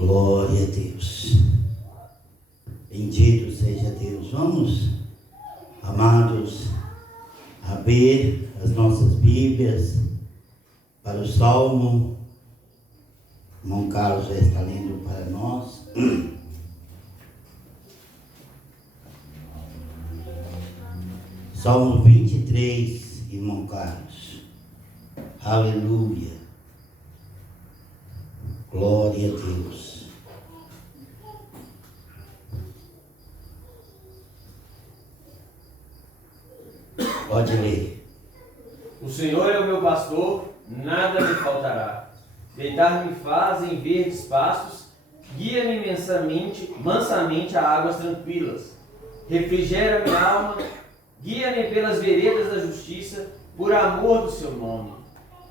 Glória a Deus. Bendito seja Deus. Vamos, amados, abrir as nossas Bíblias para o Salmo. O irmão Carlos já está lendo para nós. Salmo 23, irmão Carlos. Aleluia. Glória a Deus. Pode ler. O Senhor é o meu pastor, nada me faltará. Deitar-me faz em verdes pastos, guia-me mansamente a águas tranquilas. Refrigera minha alma, guia-me pelas veredas da justiça, por amor do seu nome.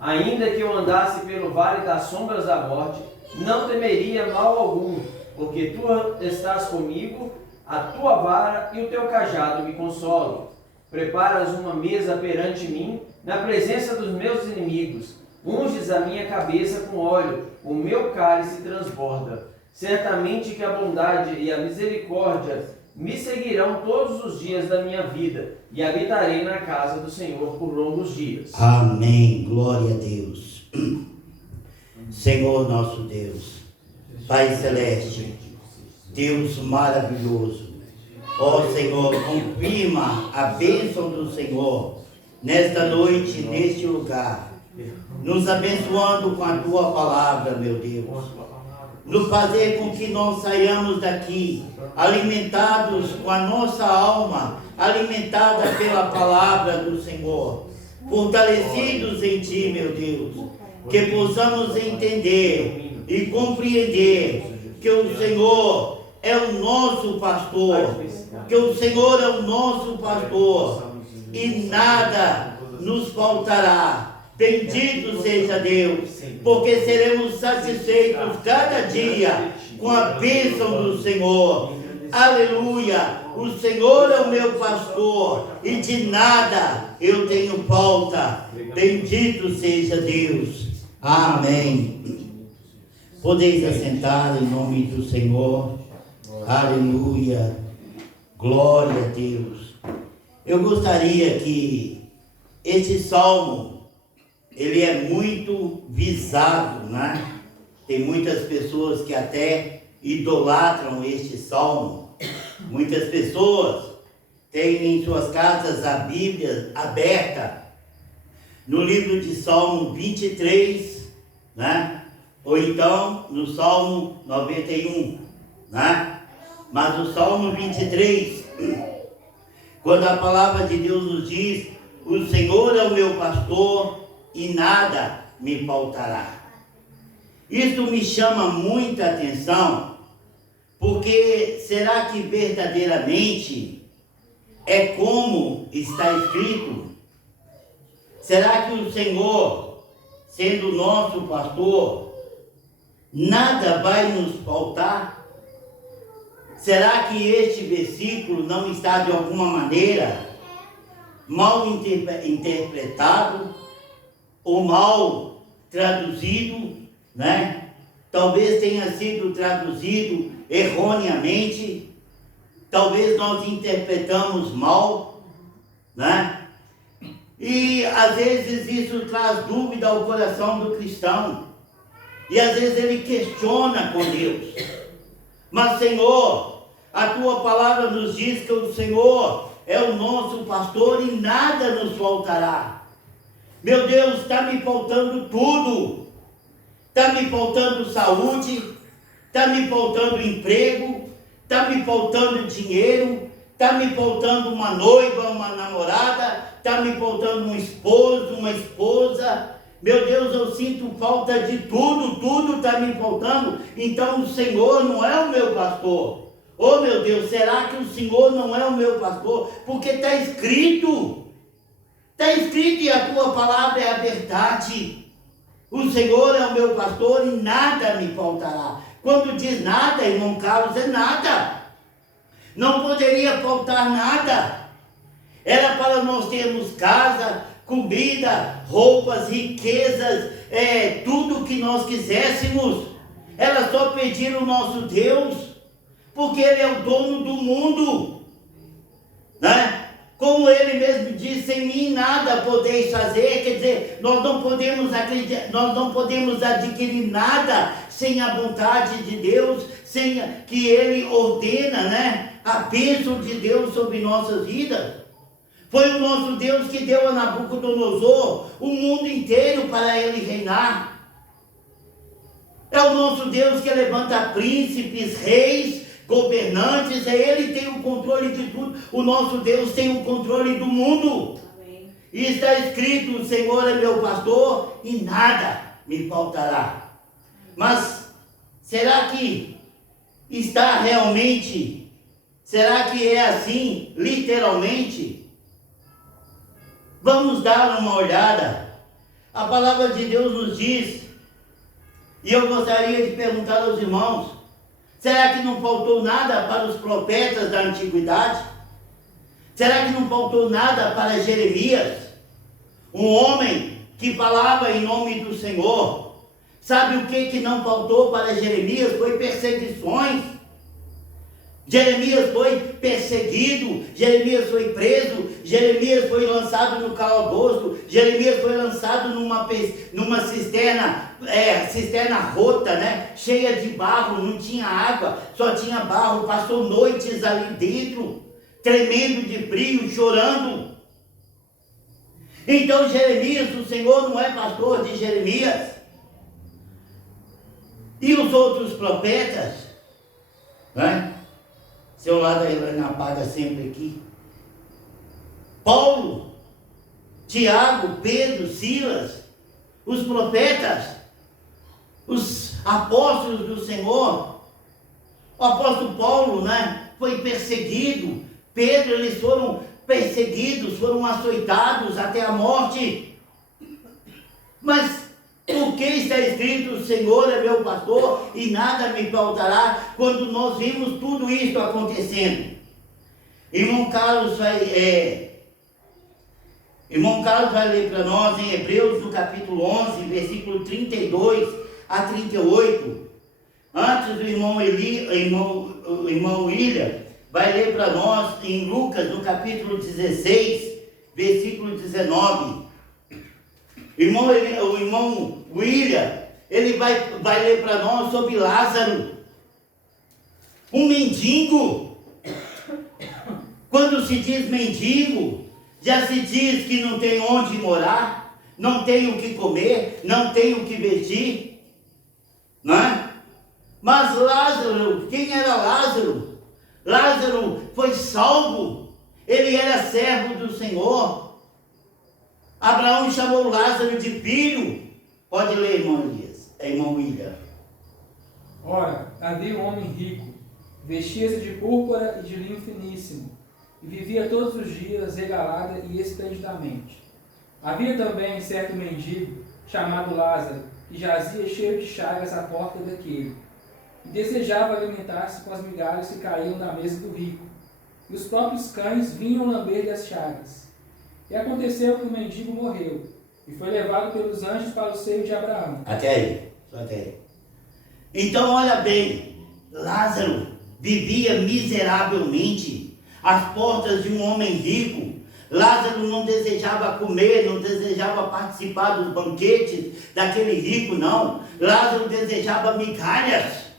Ainda que eu andasse pelo vale das sombras da morte, não temeria mal algum, porque tu estás comigo, a tua vara e o teu cajado me consolam. Preparas uma mesa perante mim, na presença dos meus inimigos. Unges a minha cabeça com óleo, o meu cálice transborda. Certamente que a bondade e a misericórdia me seguirão todos os dias da minha vida, e habitarei na casa do Senhor por longos dias. Amém. Glória a Deus. Senhor nosso Deus, Pai Celeste, Deus maravilhoso. Ó Senhor, confirma a bênção do Senhor nesta noite, neste lugar, nos abençoando com a Tua palavra, meu Deus. Nos fazer com que nós saiamos daqui alimentados com a nossa alma, alimentada pela palavra do Senhor, fortalecidos em Ti, meu Deus, que possamos entender e compreender que o Senhor é o nosso pastor, que o Senhor é o nosso pastor e nada nos faltará. Bendito seja Deus, porque seremos satisfeitos cada dia com a bênção do Senhor. Aleluia! O Senhor é o meu pastor e de nada eu tenho falta. Bendito seja Deus. Amém. Podeis assentar em nome do Senhor. Aleluia. Glória a Deus. Eu gostaria que esse salmo, ele é muito visado, né? Tem muitas pessoas que até idolatram este salmo. Muitas pessoas têm em suas casas a Bíblia aberta no livro de Salmo 23, né? Ou então no Salmo 91, né? Mas o Salmo 23, quando a palavra de Deus nos diz: o Senhor é o meu pastor e nada me faltará. Isso me chama muita atenção, porque será que verdadeiramente é como está escrito? Será que o Senhor, sendo nosso pastor, nada vai nos faltar? Será que este versículo não está de alguma maneira mal interpretado ou mal traduzido, né? Talvez tenha sido traduzido erroneamente, talvez nós interpretamos mal, né? E às vezes isso traz dúvida ao coração do cristão, e às vezes ele questiona com Deus. Mas Senhor, a Tua palavra nos diz que o Senhor é o nosso pastor e nada nos faltará. Meu Deus, está me faltando tudo. Está me faltando saúde, está me faltando emprego, está me faltando dinheiro, está me faltando uma noiva, uma namorada, está me faltando um esposo, uma esposa. Meu Deus, eu sinto falta de tudo está me faltando. Então o Senhor não é o meu pastor. Oh meu Deus, será que o Senhor não é o meu pastor? Porque está escrito e a Tua palavra é a verdade. O Senhor é o meu pastor e nada me faltará. Quando diz nada, irmão Carlos, é nada. Não poderia faltar nada. Era para nós termos casa, comida, roupas, riquezas, tudo que nós quiséssemos. Elas só pediram o nosso Deus, porque Ele é o dono do mundo, né? Como Ele mesmo disse, sem mim nada podeis fazer, quer dizer, nós não podemos acreditar, nós não podemos adquirir nada sem a vontade de Deus, sem que Ele ordena, né, a bênção de Deus sobre nossas vidas. Foi o nosso Deus que deu a Nabucodonosor o mundo inteiro para ele reinar. É o nosso Deus que levanta príncipes, reis, governantes, Ele tem o controle de tudo. O nosso Deus tem o controle do mundo. Amém. E está escrito, o Senhor é meu pastor e nada me faltará. Mas será que está realmente? Será que é assim, literalmente? Vamos dar uma olhada. A palavra de Deus nos diz, e eu gostaria de perguntar aos irmãos, será que não faltou nada para os profetas da antiguidade? Será que não faltou nada para Jeremias? Um homem que falava em nome do Senhor. Sabe o que não faltou para Jeremias? Foi perseguições. Jeremias foi perseguido, Jeremias foi preso, Jeremias foi lançado no calabouço, Jeremias foi lançado numa cisterna rota, né? Cheia de barro, não tinha água, só tinha barro, passou noites ali dentro, tremendo de frio, chorando. Então Jeremias, o Senhor não é pastor de Jeremias. E os outros profetas, né? Seu lado a Helena apaga sempre aqui. Paulo, Tiago, Pedro, Silas, os profetas, os apóstolos do Senhor. O apóstolo Paulo, né, foi perseguido. Pedro, eles foram perseguidos, foram açoitados até a morte. Mas por que está escrito, o Senhor é meu pastor e nada me faltará, quando nós vimos tudo isso acontecendo? Irmão Carlos vai ler para nós em Hebreus, no capítulo 11, versículo 32 a 38. Antes do irmão William vai ler para nós em Lucas, no capítulo 16, versículo 19. O irmão William, ele vai ler para nós sobre Lázaro, um mendigo. Quando se diz mendigo, já se diz que não tem onde morar, não tem o que comer, não tem o que vestir, não é? Mas Lázaro, quem era Lázaro? Lázaro foi salvo, ele era servo do Senhor. Abraão chamou Lázaro de filho. Pode ler, irmão Elias, irmão William. Ora, havia um homem rico, vestia-se de púrpura e de linho finíssimo, e vivia todos os dias regalada e esplendidamente. Havia também certo mendigo, chamado Lázaro, que jazia cheio de chagas à porta daquele, e desejava alimentar-se com as migalhas que caíam da mesa do rico, e os próprios cães vinham lamber-lhe as chagas. E aconteceu que o mendigo morreu, e foi levado pelos anjos para o seio de Abraão. Até aí, só até aí. Então olha bem, Lázaro vivia miseravelmente às portas de um homem rico. Lázaro não desejava comer, não desejava participar dos banquetes daquele rico, não. Lázaro desejava migalhas.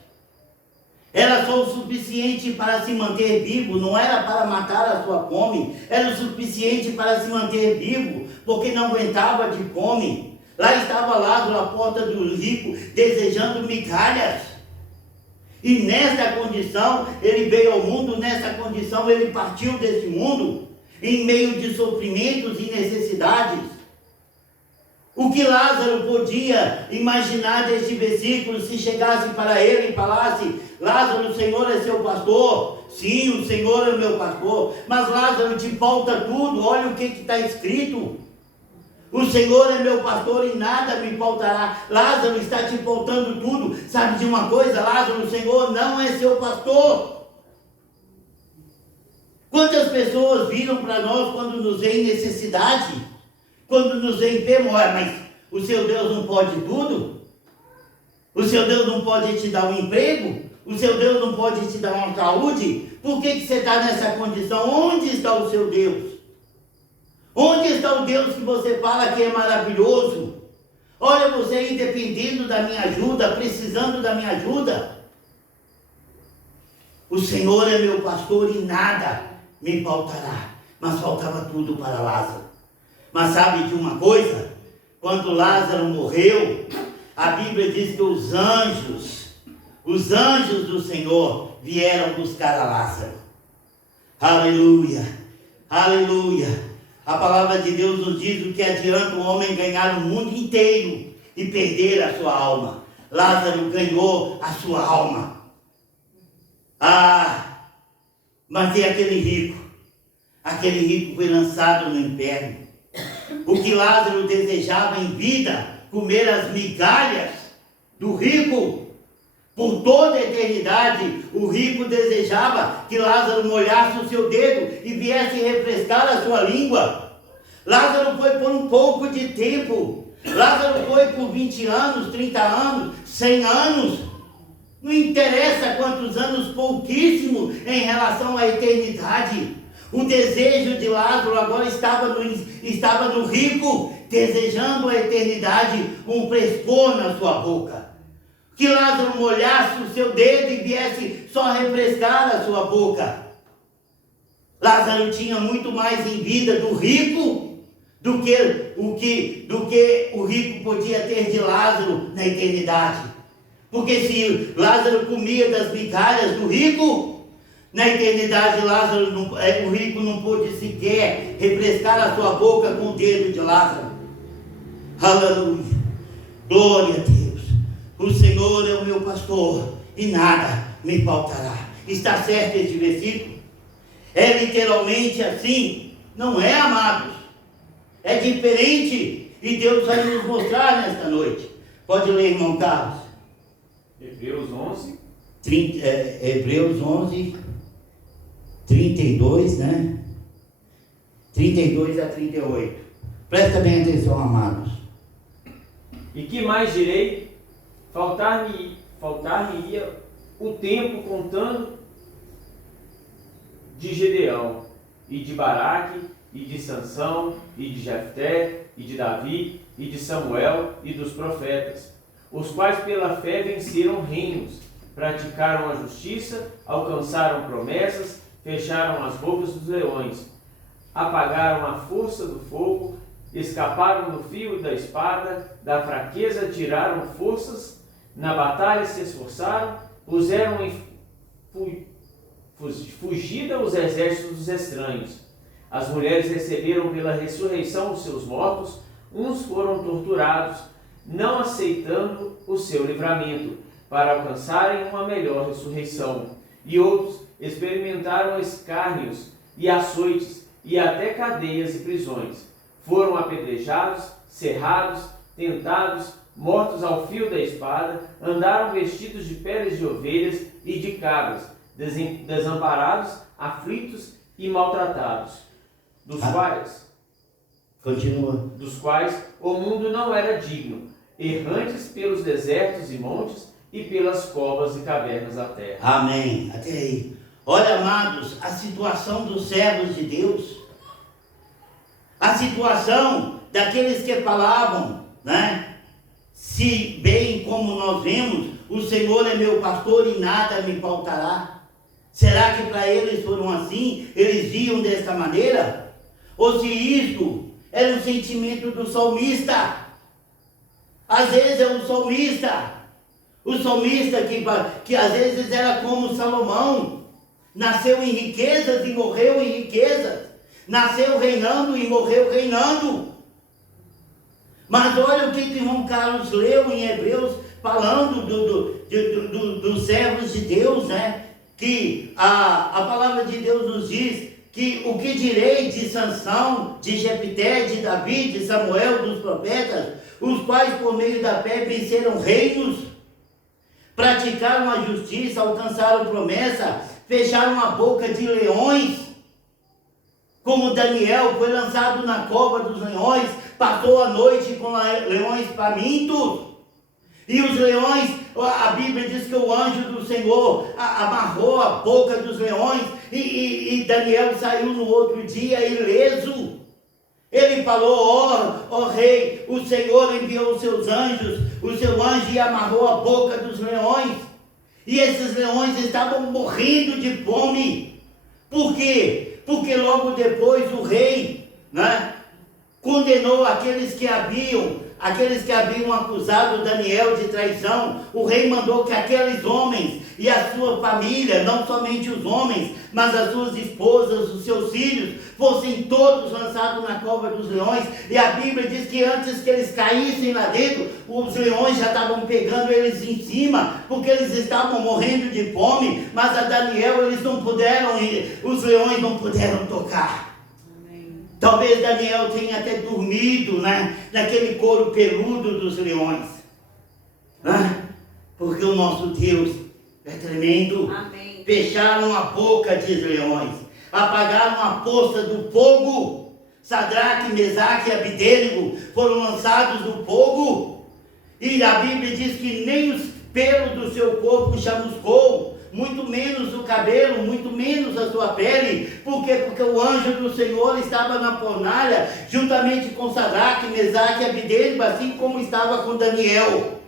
Era só o suficiente para se manter vivo, não era para matar a sua fome, era o suficiente para se manter vivo, porque não aguentava de fome. Lá estava Lázaro à porta do rico, desejando migalhas. E nessa condição, ele veio ao mundo, nessa condição ele partiu desse mundo, em meio de sofrimentos e necessidades. O que Lázaro podia imaginar deste versículo se chegasse para ele e falasse: Lázaro, o Senhor é seu pastor? Sim, o Senhor é meu pastor. Mas Lázaro, te falta tudo, olha o que está escrito. O Senhor é meu pastor e nada me faltará. Lázaro, está te faltando tudo. Sabe de uma coisa, Lázaro, o Senhor não é seu pastor. Quantas pessoas viram para nós quando nos vê em necessidade? Quando nos vê enfermo, mas o seu Deus não pode tudo? O seu Deus não pode te dar um emprego? O seu Deus não pode te dar uma saúde? Por que você está nessa condição? Onde está o seu Deus? Onde está o Deus que você fala que é maravilhoso? Olha, você aí dependendo da minha ajuda, precisando da minha ajuda. O Senhor é meu pastor e nada me faltará. Mas faltava tudo para Lázaro. Mas sabe de uma coisa? Quando Lázaro morreu, a Bíblia diz que os anjos do Senhor vieram buscar a Lázaro. Aleluia, aleluia. A palavra de Deus nos diz o que adianta o homem ganhar o mundo inteiro e perder a sua alma. Lázaro ganhou a sua alma. Mas e aquele rico? Aquele rico foi lançado no inferno. O que Lázaro desejava em vida, comer as migalhas do rico. Por toda a eternidade, o rico desejava que Lázaro molhasse o seu dedo e viesse refrescar a sua língua. Lázaro foi por um pouco de tempo. Lázaro foi por 20 anos, 30 anos, 100 anos. Não interessa quantos anos, pouquíssimo em relação à eternidade. O desejo de Lázaro agora estava no rico, desejando a eternidade, um frescor na sua boca. Que Lázaro molhasse o seu dedo e viesse só refrescar a sua boca. Lázaro tinha muito mais em vida do rico do que o rico podia ter de Lázaro na eternidade. Porque se Lázaro comia das migalhas do rico, na eternidade o rico não pôde sequer refrescar a sua boca com o dedo de Lázaro. Aleluia, glória a Deus. O Senhor é o meu pastor e nada me faltará. Está certo esse versículo? É literalmente assim? Não é, amados? É diferente e Deus vai nos mostrar nesta noite. Pode ler, irmão Carlos. Hebreus 11. Hebreus 11, 32, né? 32 a 38. Presta bem atenção, amados. E que mais direi? Faltar-me-ia o tempo contando de Gedeão, e de Baraque, e de Sansão, e de Jefté, e de Davi, e de Samuel, e dos profetas, os quais pela fé venceram reinos, praticaram a justiça, alcançaram promessas, fecharam as bocas dos leões, apagaram a força do fogo, escaparam do fio da espada, da fraqueza tiraram forças, na batalha se esforçaram, puseram em fugida os exércitos dos estranhos. As mulheres receberam pela ressurreição os seus mortos, uns foram torturados, não aceitando o seu livramento, para alcançarem uma melhor ressurreição. E outros experimentaram escárnios e açoites, e até cadeias e prisões. Foram apedrejados, cerrados, tentados, mortos ao fio da espada, andaram vestidos de peles de ovelhas e de cabras, desamparados, aflitos e maltratados, dos quais o mundo não era digno, errantes pelos desertos e montes e pelas covas e cavernas da terra. Amém. Até aí. Olha, amados, a situação dos servos de Deus, a situação daqueles que falavam, né? Se bem como nós vemos, o Senhor é meu pastor e nada me faltará. Será que para eles foram assim? Eles viam desta maneira? Ou se isto era um sentimento do salmista? Às vezes é o salmista que às vezes era como Salomão, nasceu em riquezas e morreu em riquezas, nasceu reinando e morreu reinando. Mas olha o que o irmão Carlos leu em Hebreus, falando dos servos de Deus, né? Que a palavra de Deus nos diz que o que direi de Sansão, de Jefté, de Davi, de Samuel, dos profetas, os quais por meio da fé venceram reinos, praticaram a justiça, alcançaram promessa, fecharam a boca de leões, como Daniel foi lançado na cova dos leões, passou a noite com leões famintos, e os leões a Bíblia diz que o anjo do Senhor amarrou a boca dos leões e Daniel saiu no outro dia ileso. Ele falou, ó rei, o Senhor enviou os seus anjos, o seu anjo e amarrou a boca dos leões. E esses leões estavam morrendo de fome. Por quê? Porque logo depois o rei, né, condenou aqueles que haviam acusado Daniel de traição. O rei mandou que aqueles homens e a sua família, não somente os homens, mas as suas esposas, os seus filhos, fossem todos lançados na cova dos leões. E a Bíblia diz que antes que eles caíssem lá dentro, os leões já estavam pegando eles em cima, porque eles estavam morrendo de fome, mas a Daniel os leões não puderam tocar. Talvez Daniel tenha até dormido, né, naquele couro peludo dos leões. Né? Porque o nosso Deus é tremendo. Amém. Fecharam a boca de leões. Apagaram a força do fogo. Sadraque, Mesaque e Abidênego foram lançados no fogo. E a Bíblia diz que nem os pelos do seu corpo chamuscou, muito menos o cabelo, muito menos a sua pele. Por quê? Porque o anjo do Senhor estava na fornalha, juntamente com Sadraque, Mesaque e Abidênego, assim como estava com Daniel.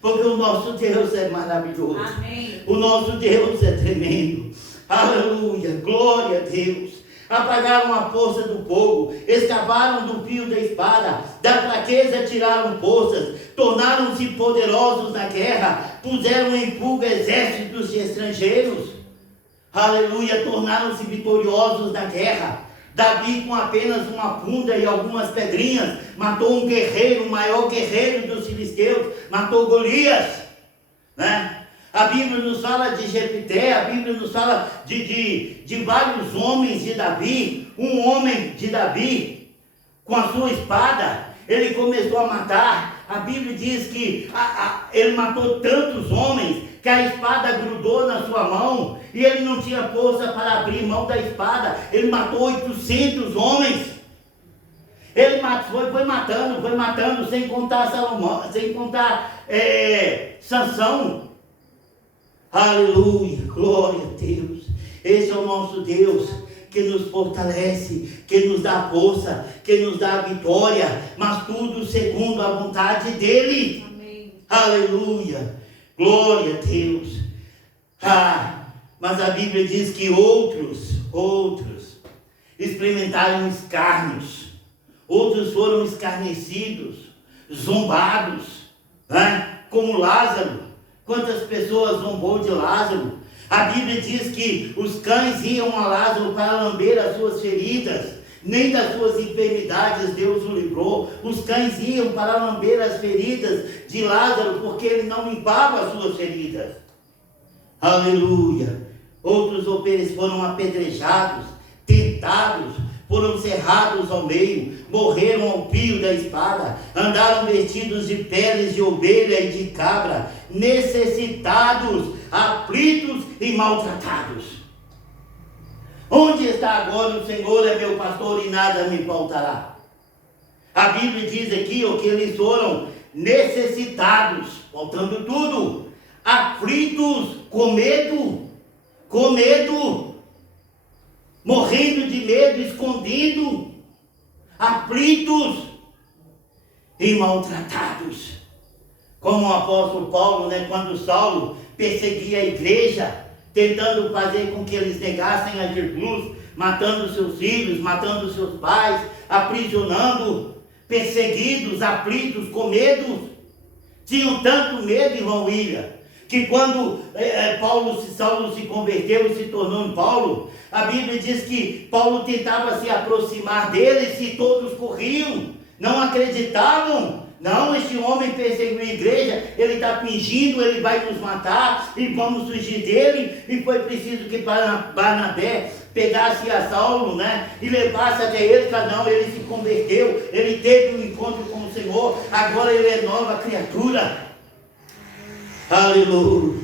Porque o nosso Deus é maravilhoso. Amém. O nosso Deus é tremendo. Aleluia, glória a Deus. Apagaram a força do fogo, escavaram do fio da espada, da fraqueza tiraram forças, tornaram-se poderosos na guerra, puseram em fuga exércitos de estrangeiros. Aleluia, tornaram-se vitoriosos na guerra. Davi, com apenas uma funda e algumas pedrinhas, matou um guerreiro, o maior guerreiro dos filisteus, matou Golias, né? A Bíblia nos fala de Jefté, a Bíblia nos fala de vários homens de Davi. Um homem de Davi, com a sua espada, ele começou a matar. A Bíblia diz que ele matou tantos homens que a espada grudou na sua mão e ele não tinha força para abrir mão da espada. Ele matou 800 homens. Ele foi matando, sem contar Salomão, sem contar Sansão. Aleluia, glória a Deus. Esse é o nosso Deus que nos fortalece, que nos dá força, que nos dá vitória, mas tudo segundo a vontade dEle. Amém. Aleluia, glória a Deus. Mas a Bíblia diz que outros experimentaram escárnios, outros foram escarnecidos, zombados, né? Como Lázaro. Quantas pessoas zombou de Lázaro? A Bíblia diz que os cães iam a Lázaro para lamber as suas feridas. Nem das suas enfermidades Deus o livrou. Os cães iam para lamber as feridas de Lázaro, porque ele não limpava as suas feridas. Aleluia. Outros foram apedrejados, tentados, foram cerrados ao meio, morreram ao fio da espada, andaram vestidos de peles de ovelha e de cabra, necessitados, aflitos e maltratados. Onde está agora o Senhor é meu pastor e nada me faltará? A Bíblia diz aqui que eles foram necessitados, faltando tudo, aflitos, com medo, morrendo de medo, escondido, aflitos e maltratados. Como o apóstolo Paulo, né, quando Saulo perseguia a igreja, tentando fazer com que eles negassem a Jesus, matando seus filhos, matando seus pais, aprisionando, perseguidos, aflitos, com medo. Tinham tanto medo, irmão William, que quando Saulo se converteu e se tornou em Paulo, a Bíblia diz que Paulo tentava se aproximar deles e todos corriam, não acreditavam. Não, este homem perseguiu a igreja, ele está fingindo, ele vai nos matar e vamos fugir dele. E foi preciso que Barnabé pegasse a Saulo, né, e levasse até ele, não, ele se converteu, ele teve um encontro com o Senhor, agora ele é nova criatura. Aleluia,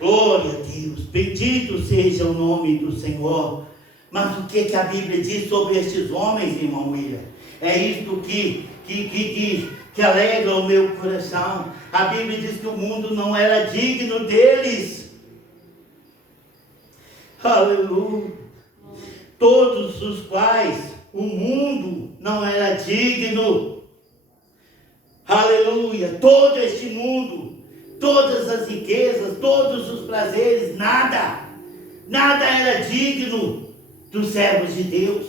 glória a Deus, bendito seja o nome do Senhor. Mas o que a Bíblia diz sobre estes homens, irmão William? É isto que alegra o meu coração. A Bíblia diz que o mundo não era digno deles. Aleluia. Todos os quais o mundo não era digno. Aleluia. Todo este mundo, todas as riquezas, todos os prazeres, nada era digno dos servos de Deus,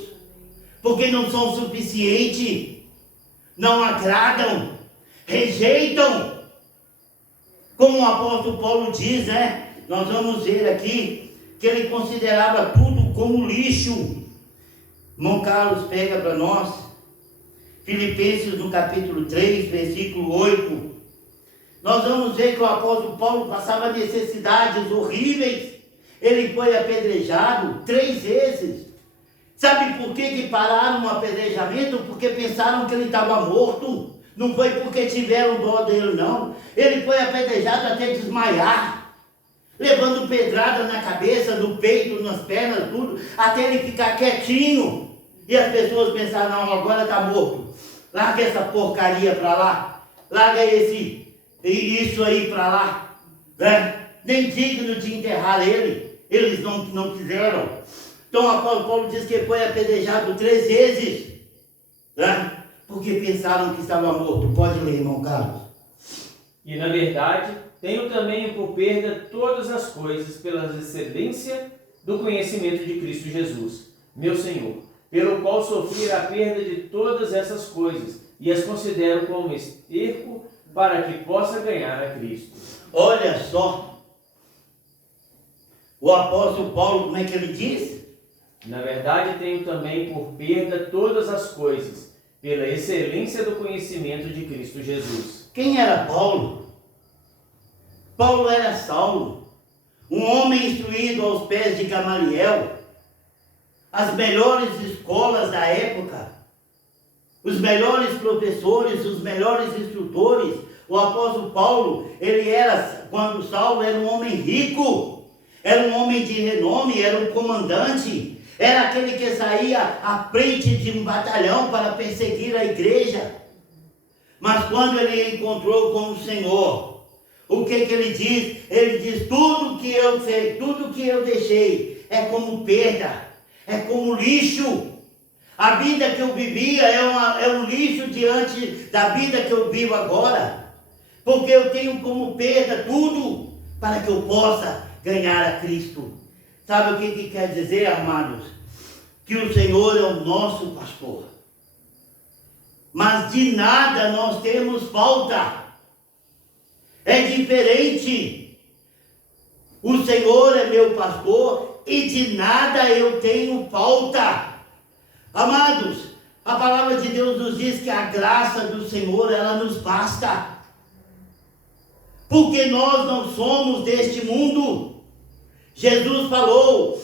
porque não são suficientes, não agradam, rejeitam. Como o apóstolo Paulo diz, né? Nós vamos ver aqui que ele considerava tudo como lixo. Irmão Carlos, pega para nós Filipenses no capítulo 3, versículo 8. Nós vamos ver que o apóstolo Paulo passava necessidades horríveis. Ele foi apedrejado 3 vezes. Sabe por que pararam o apedrejamento? Porque pensaram que ele estava morto. Não foi porque tiveram dó dele, não. Ele foi apedrejado até desmaiar, levando pedrada na cabeça, no peito, nas pernas, tudo, até ele ficar quietinho. E as pessoas pensaram, não, agora está morto. Larga essa porcaria para lá. Larga isso aí para lá. Né? Nem digno de enterrar ele. Eles não quiseram. Então o apóstolo Paulo diz que foi apedrejado 3 vezes. Né? Porque pensaram que estava morto. Pode ler, irmão Carlos. E na verdade, tenho também por perda todas as coisas pela excelência do conhecimento de Cristo Jesus, meu Senhor, pelo qual sofri a perda de todas essas coisas, e as considero como esterco para que possa ganhar a Cristo. Olha só, o apóstolo Paulo, como é que ele diz? Na verdade, tenho também por perda todas as coisas, pela excelência do conhecimento de Cristo Jesus. Quem era Paulo? Paulo era Saulo, um homem instruído aos pés de Gamaliel, as melhores escolas da época, os melhores professores, os melhores instrutores. O apóstolo Paulo, quando Saulo era um homem rico, era um homem de renome, era um comandante, era aquele que saía à frente de um batalhão para perseguir a igreja. Mas quando ele encontrou com o Senhor, o que ele diz? Ele diz, tudo que eu sei, tudo que eu deixei é como perda, é como lixo. A vida que eu vivia é um lixo diante da vida que eu vivo agora, porque eu tenho como perda tudo para que eu possa ganhar a Cristo. Sabe o que quer dizer, amados? Que o Senhor é o nosso pastor, mas de nada nós temos falta. É diferente. O Senhor é meu pastor e de nada eu tenho falta. Amados, a palavra de Deus nos diz que a graça do Senhor, ela nos basta. Porque nós não somos deste mundo. Jesus falou,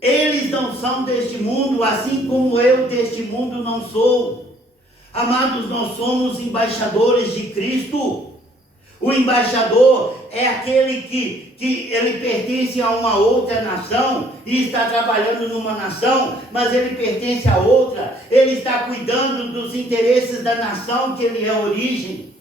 eles não são deste mundo, assim como eu deste mundo não sou. Amados, nós somos embaixadores de Cristo. O embaixador é aquele que ele pertence a uma outra nação e está trabalhando numa nação, mas ele pertence a outra. Ele está cuidando dos interesses da nação que ele é origem.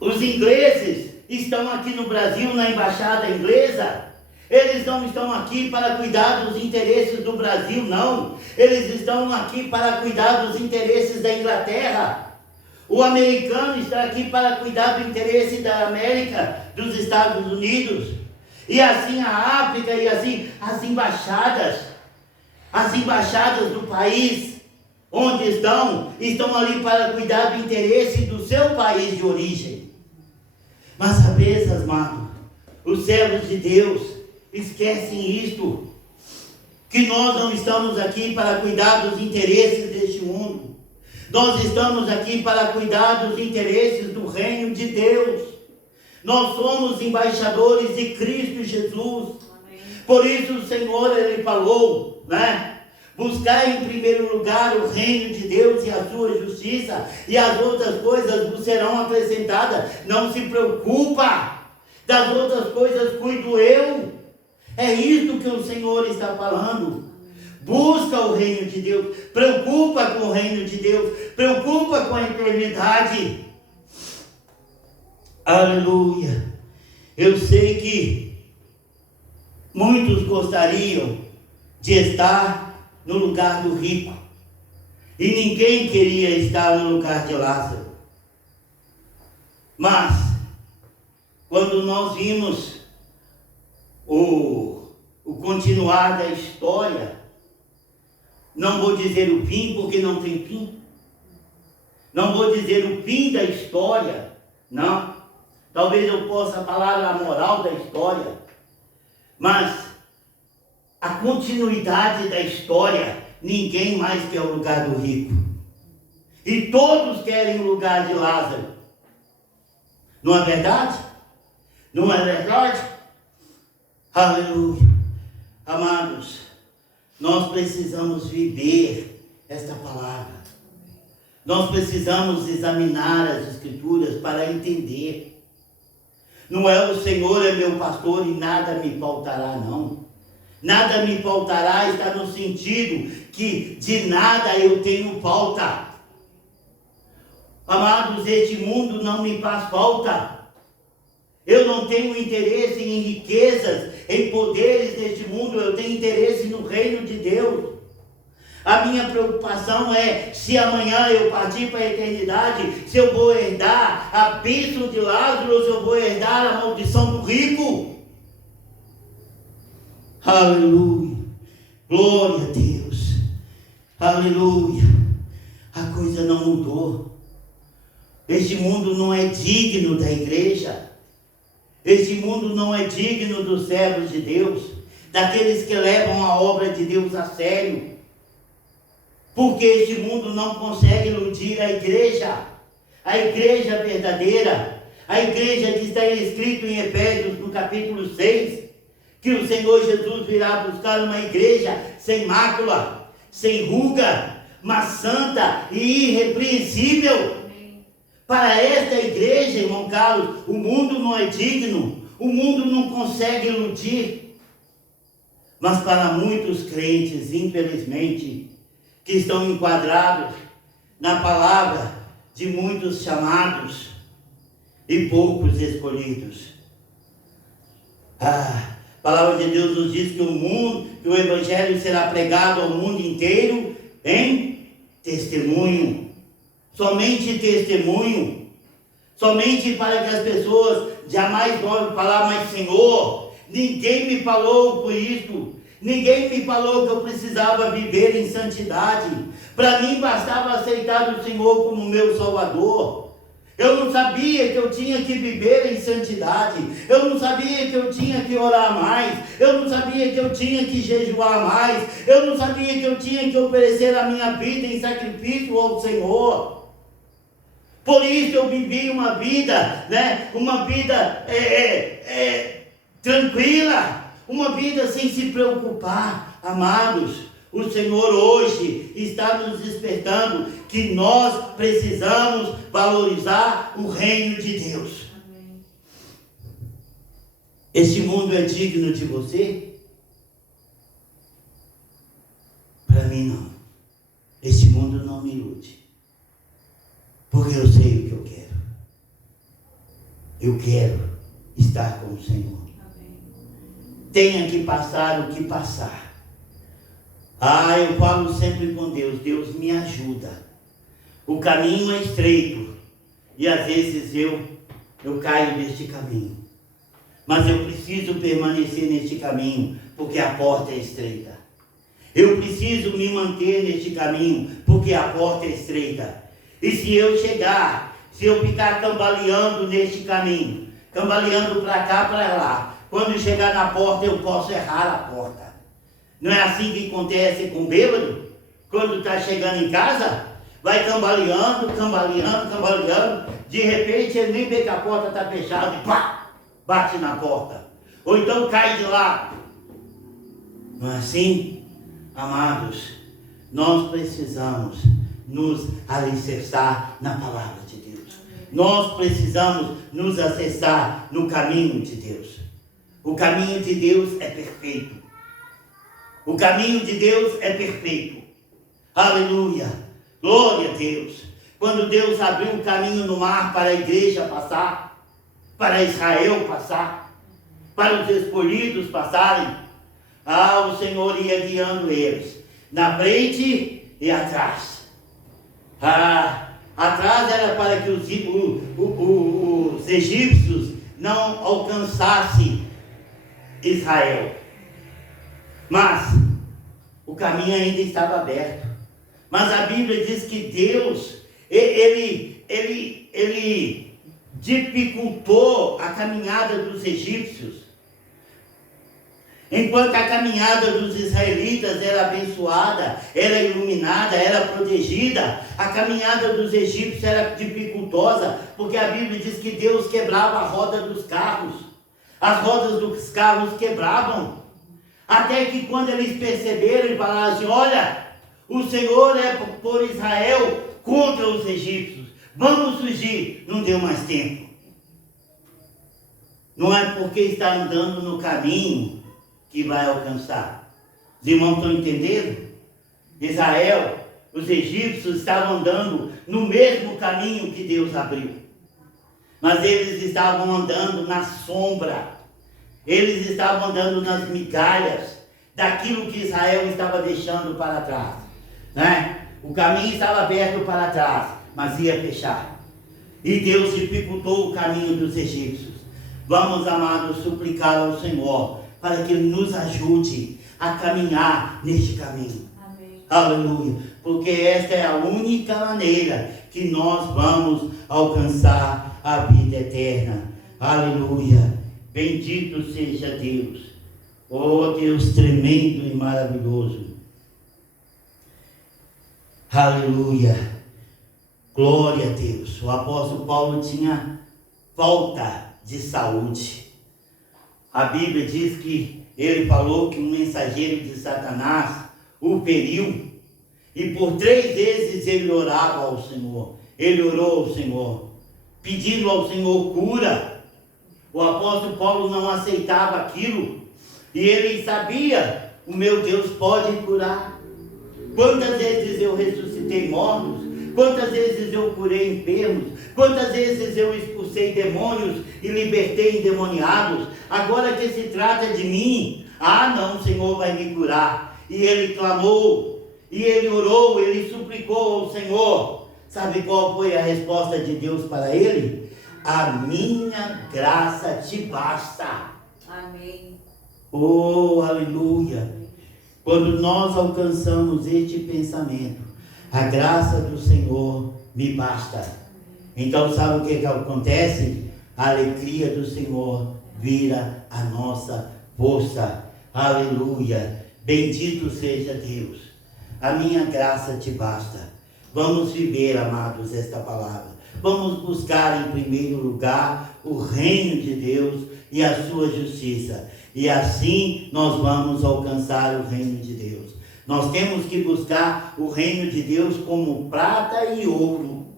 Os ingleses estão aqui no Brasil, na embaixada inglesa. Eles não estão aqui para cuidar dos interesses do Brasil, não. Eles estão aqui para cuidar dos interesses da Inglaterra. O americano está aqui para cuidar do interesse da América, dos Estados Unidos. E assim a África, e assim as embaixadas do país onde estão ali para cuidar do interesse do seu país de origem. Mas às vezes, amados, os servos de Deus esquecem isto, que nós não estamos aqui para cuidar dos interesses deste mundo. Nós estamos aqui para cuidar dos interesses do reino de Deus. Nós somos embaixadores de Cristo Jesus. Amém. Por isso o Senhor, ele falou, né? Buscar em primeiro lugar o reino de Deus e a sua justiça, e as outras coisas vos serão acrescentadas. Não se preocupa, das outras coisas cuido eu. É isso que o Senhor está falando. busca o reino de Deus, preocupa com o reino de Deus, preocupa com a eternidade. Aleluia. Eu sei que muitos gostariam de estar no lugar do rico, e ninguém queria estar no lugar de Lázaro. Mas, quando nós vimos o continuar da história, não vou dizer o fim, porque não tem fim. Não vou dizer o fim da história, não. Talvez eu possa falar a moral da história, mas a continuidade da história, ninguém mais quer o lugar do rico. E todos querem o lugar de Lázaro. Não é verdade? Não é verdade? Aleluia. Amados, nós precisamos viver esta palavra. Nós precisamos examinar as Escrituras para entender. Não é o Senhor é meu pastor e nada me faltará, não. Nada me faltará está no sentido que de nada eu tenho falta. Amados, este mundo não me faz falta. Eu não tenho interesse em riquezas, em poderes deste mundo. Eu tenho interesse no reino de Deus. A minha preocupação é se amanhã eu partir para a eternidade, se eu vou herdar a bênção de Lázaro ou se eu vou herdar a maldição do rico. Aleluia. Glória a Deus. Aleluia. A coisa não mudou. Este mundo não é digno da igreja. Este mundo não é digno dos servos de Deus, daqueles que levam a obra de Deus a sério. Porque este mundo não consegue iludir a igreja verdadeira, a igreja que está escrito em Efésios no capítulo 6, que o Senhor Jesus virá buscar uma igreja sem mácula, sem ruga, mas santa e irrepreensível. Para esta igreja, irmão Carlos, o mundo não é digno, o mundo não consegue iludir. Mas para muitos crentes, infelizmente, que estão enquadrados na palavra de muitos chamados e poucos escolhidos. A palavra de Deus nos diz que o evangelho será pregado ao mundo inteiro em testemunho. Somente testemunho. Somente para que as pessoas jamais vão falar, mas Senhor, ninguém me falou por isso. Ninguém me falou que eu precisava viver em santidade. Para mim bastava aceitar o Senhor como meu Salvador. Eu não sabia que eu tinha que viver em santidade. Eu não sabia que eu tinha que orar mais. Eu não sabia que eu tinha que jejuar mais. Eu não sabia que eu tinha que oferecer a minha vida em sacrifício ao Senhor. Por isso eu vivi uma vida, uma vida tranquila. Uma vida sem se preocupar. Amados, o Senhor hoje está nos despertando que nós precisamos valorizar o reino de Deus. Amém. Este mundo é digno de você? Para mim não. Este mundo não me ilude. Porque eu sei o que eu quero. Eu quero estar com o Senhor. Tenha que passar o que passar. Eu falo sempre com Deus. Deus me ajuda. O caminho é estreito. E às vezes eu caio neste caminho. Mas eu preciso permanecer neste caminho, porque a porta é estreita. Eu preciso me manter neste caminho, porque a porta é estreita. E se eu ficar cambaleando neste caminho, cambaleando para cá, para lá, quando chegar na porta, eu posso errar a porta. Não é assim que acontece com o bêbado? Quando está chegando em casa, vai cambaleando. De repente, ele nem vê que a porta está fechada e pá, bate na porta. Ou então cai de lá. Não é assim? Amados, nós precisamos nos alicerçar na palavra de Deus. Nós precisamos nos acessar no caminho de Deus. O caminho de Deus é perfeito. O caminho de Deus é perfeito. Aleluia. Glória a Deus. Quando Deus abriu o caminho no mar para a igreja passar, para Israel passar, para os escolhidos passarem, o Senhor ia guiando eles, na frente e atrás. Atrás era para que os egípcios não alcançassem Israel. Mas o caminho ainda estava aberto. Mas a Bíblia diz que Deus, ele dificultou a caminhada dos egípcios. Enquanto a caminhada dos israelitas era abençoada, era iluminada, era protegida, a caminhada dos egípcios era dificultosa, porque a Bíblia diz que Deus quebrava a roda dos carros. As rodas dos carros quebravam. Até que quando eles perceberam e falaram assim, olha, o Senhor é por Israel contra os egípcios. Vamos fugir. Não deu mais tempo. Não é porque está andando no caminho que vai alcançar. Os irmãos estão entendendo? Israel, os egípcios estavam andando no mesmo caminho que Deus abriu. Mas eles estavam andando na sombra. Eles estavam andando nas migalhas daquilo que Israel estava deixando para trás. Né? O caminho estava aberto para trás, mas ia fechar. E Deus dificultou o caminho dos egípcios. Vamos, amados, suplicar ao Senhor para que Ele nos ajude a caminhar neste caminho. Amém. Aleluia. Porque esta é a única maneira que nós vamos alcançar a vida eterna. Aleluia. Bendito seja Deus. Oh, Deus tremendo e maravilhoso. Aleluia. Glória a Deus. O apóstolo Paulo tinha falta de saúde. A Bíblia diz que ele falou que um mensageiro de Satanás o feriu. E por 3 vezes ele orava ao Senhor. Ele orou ao Senhor, pedindo ao Senhor cura. O apóstolo Paulo não aceitava aquilo. E ele sabia, o meu Deus pode curar. Quantas vezes eu ressuscitei mortos? Quantas vezes eu curei enfermos? Quantas vezes eu expulsei demônios e libertei endemoniados? Agora que se trata de mim, não, o Senhor vai me curar. E ele clamou, e ele orou, ele suplicou ao Senhor. Sabe qual foi a resposta de Deus para ele? A minha graça te basta. Amém. Oh, aleluia. Quando nós alcançamos este pensamento, a graça do Senhor me basta. Então sabe o que acontece? A alegria do Senhor vira a nossa força. Aleluia. Bendito seja Deus. A minha graça te basta. Vamos viver, amados, esta palavra. Vamos buscar em primeiro lugar o reino de Deus e a sua justiça. E assim nós vamos alcançar o reino de Deus. Nós temos que buscar o reino de Deus como prata e ouro,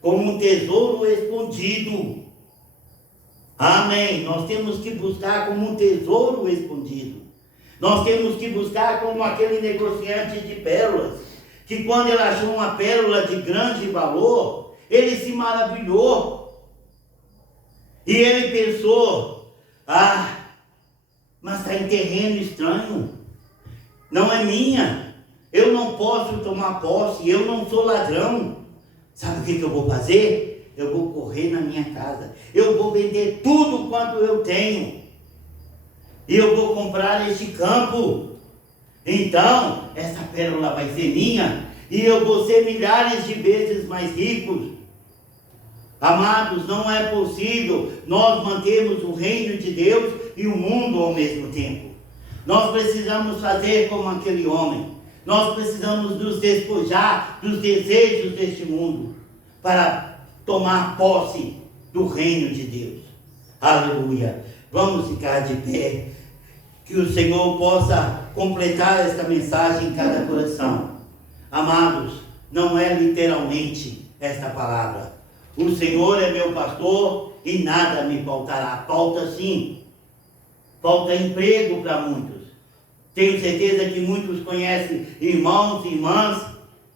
como um tesouro escondido. Amém. Nós temos que buscar como um tesouro escondido. Nós temos que buscar como aquele negociante de pérolas, que quando ele achou uma pérola de grande valor, ele se maravilhou. E ele pensou, mas está em terreno estranho, não é minha, eu não posso tomar posse, eu não sou ladrão. Sabe o que eu vou fazer? Eu vou correr na minha casa, eu vou vender tudo quanto eu tenho, e eu vou comprar este campo. Então, essa pérola vai ser minha, e eu vou ser milhares de vezes mais rico. Amados, não é possível nós mantermos o reino de Deus e o mundo ao mesmo tempo. Nós precisamos fazer como aquele homem. Nós precisamos nos despojar dos desejos deste mundo para tomar posse do reino de Deus. Aleluia. Vamos ficar de pé. Que o Senhor possa completar esta mensagem em cada coração. Amados, não é literalmente esta palavra. O Senhor é meu pastor e nada me faltará. Falta sim. Falta emprego para muitos. Tenho certeza que muitos conhecem irmãos e irmãs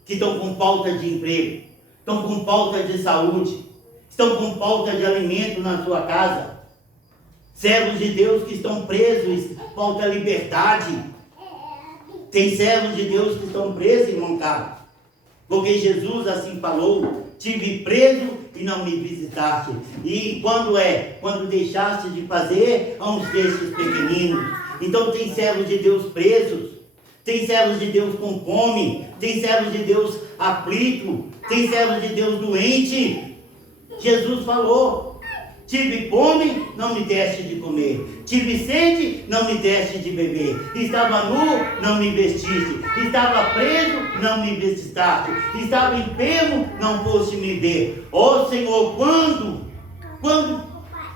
que estão com falta de emprego, estão com falta de saúde, estão com falta de alimento na sua casa. Servos de Deus que estão presos, falta liberdade. Tem servos de Deus que estão presos, irmão Carlos, porque Jesus assim falou: tive preso e não me visitaste. E quando deixaste de fazer a uns destes pequeninos. Então tem servos de Deus presos, tem servos de Deus com fome, tem servos de Deus aflito, tem servos de Deus doente. Jesus falou: tive fome, não me deste de comer. Tive sede, não me deste de beber. Estava nu, não me vestiste. Estava preso, não me visitaste. Estava enfermo, não foste me ver. Ó Senhor, quando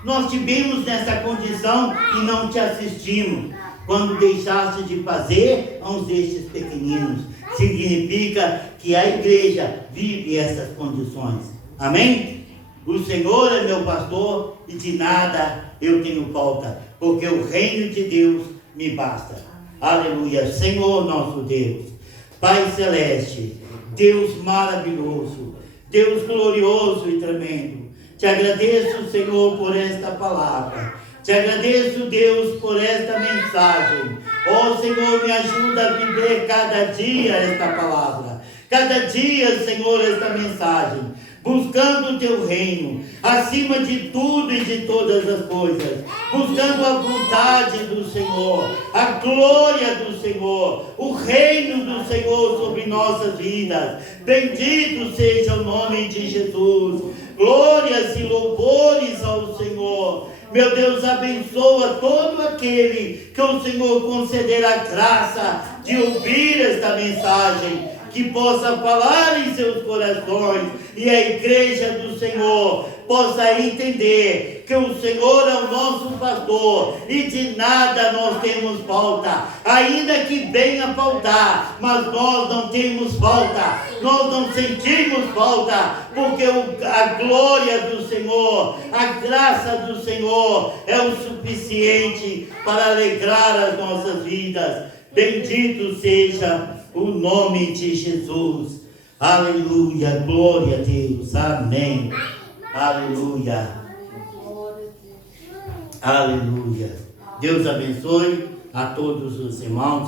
nós tivemos nessa condição e não te assistimos? Quando deixaste de fazer a uns destes pequeninos. Significa que a igreja vive essas condições. Amém? O Senhor é meu pastor e de nada eu tenho falta, porque o reino de Deus me basta. Aleluia. Senhor nosso Deus, Pai celeste, Deus maravilhoso, Deus glorioso e tremendo, te agradeço, Senhor, por esta palavra. Te agradeço, Deus, por esta mensagem. Ó Senhor, me ajuda a viver cada dia esta palavra. Cada dia, Senhor, esta mensagem. Buscando o teu reino, acima de tudo e de todas as coisas, buscando a vontade do Senhor, a glória do Senhor, o reino do Senhor sobre nossas vidas. Bendito seja o nome de Jesus. Glórias e louvores ao Senhor. Meu Deus, abençoa todo aquele que o Senhor conceder a graça de ouvir esta mensagem, que possa falar em seus corações e a igreja do Senhor possa entender que o Senhor é o nosso pastor e de nada nós temos falta, ainda que venha faltar, mas nós não temos falta, nós não sentimos falta, porque a glória do Senhor, a graça do Senhor é o suficiente para alegrar as nossas vidas. Bendito seja o nome de Jesus. Aleluia, glória a Deus, amém. Aleluia, aleluia. Deus abençoe a todos os irmãos.